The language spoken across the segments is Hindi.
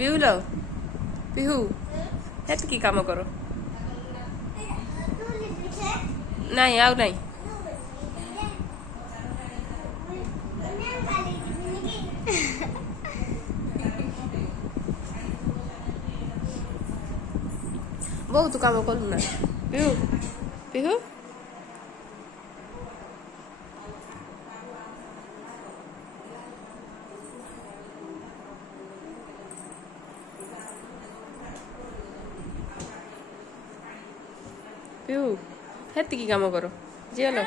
पिहू लो पिहू हेत की काम करो नहीं आउ नहीं बहुत काम कलु ना पिहू पिहू पिहू हेत की काम करो जी लो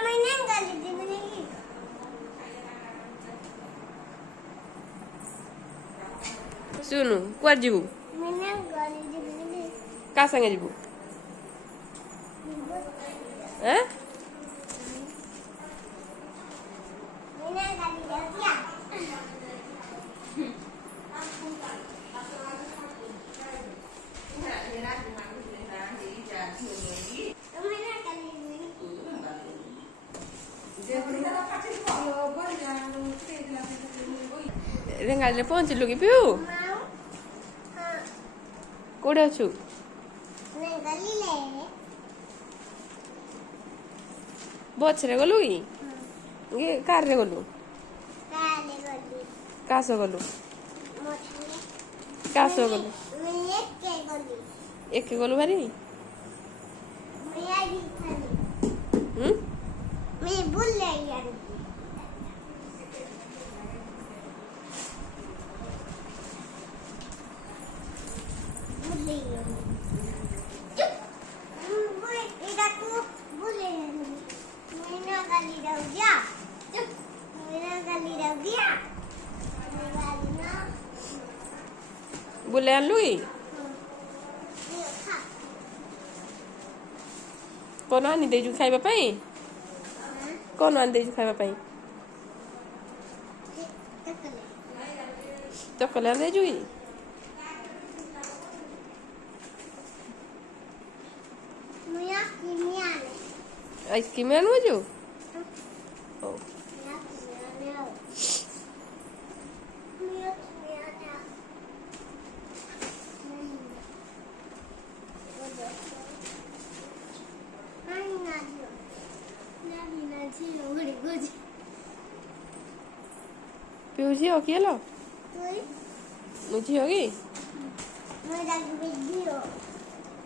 सुनु कुआर जीवु का संगे जीवु हैं रेंगाली पहुंचलु कि पिहू कोड़े अच्छु बहुत रे गलु ये कार रे गलु कास गलु कास गलु एक गलु भारी मैं भूल गई यार बुले आनलु कौन आनी देजु खाइबा पई कौन आनी देजु खाइबा पई चॉकलेट आनी देजु आइसक्रीम आनु जो पिहू झील किए लो झील कि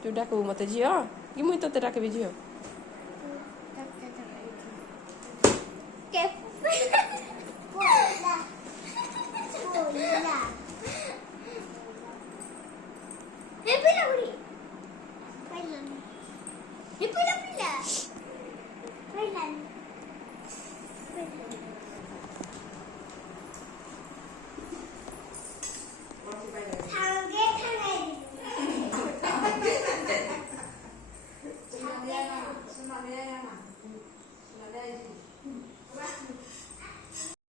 तू डाकबू मत झील कि मुई तोते डाकबी झील